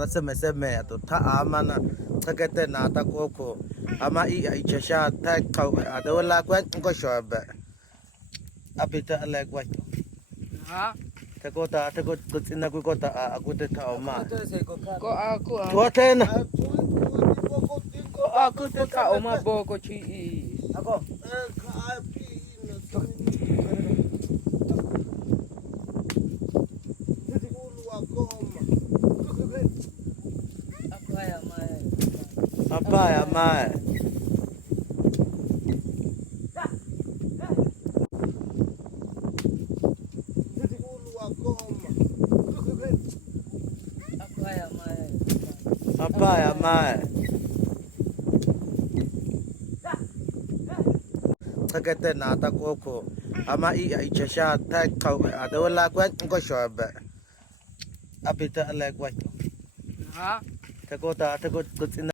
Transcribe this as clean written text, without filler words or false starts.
da se me to ta amana ta kete na ta koko ama I chasha ta kau adola kwa ko shobe apita like what ha ta ko tsina ko ta aku te ta ma ko aku to ten ko aku te ka oma boko chi ako apa ya mai apa ya mai ta kete na ta koko ama I chasha ta kau adola kwa ko shobe apita like what ha ta ko tsina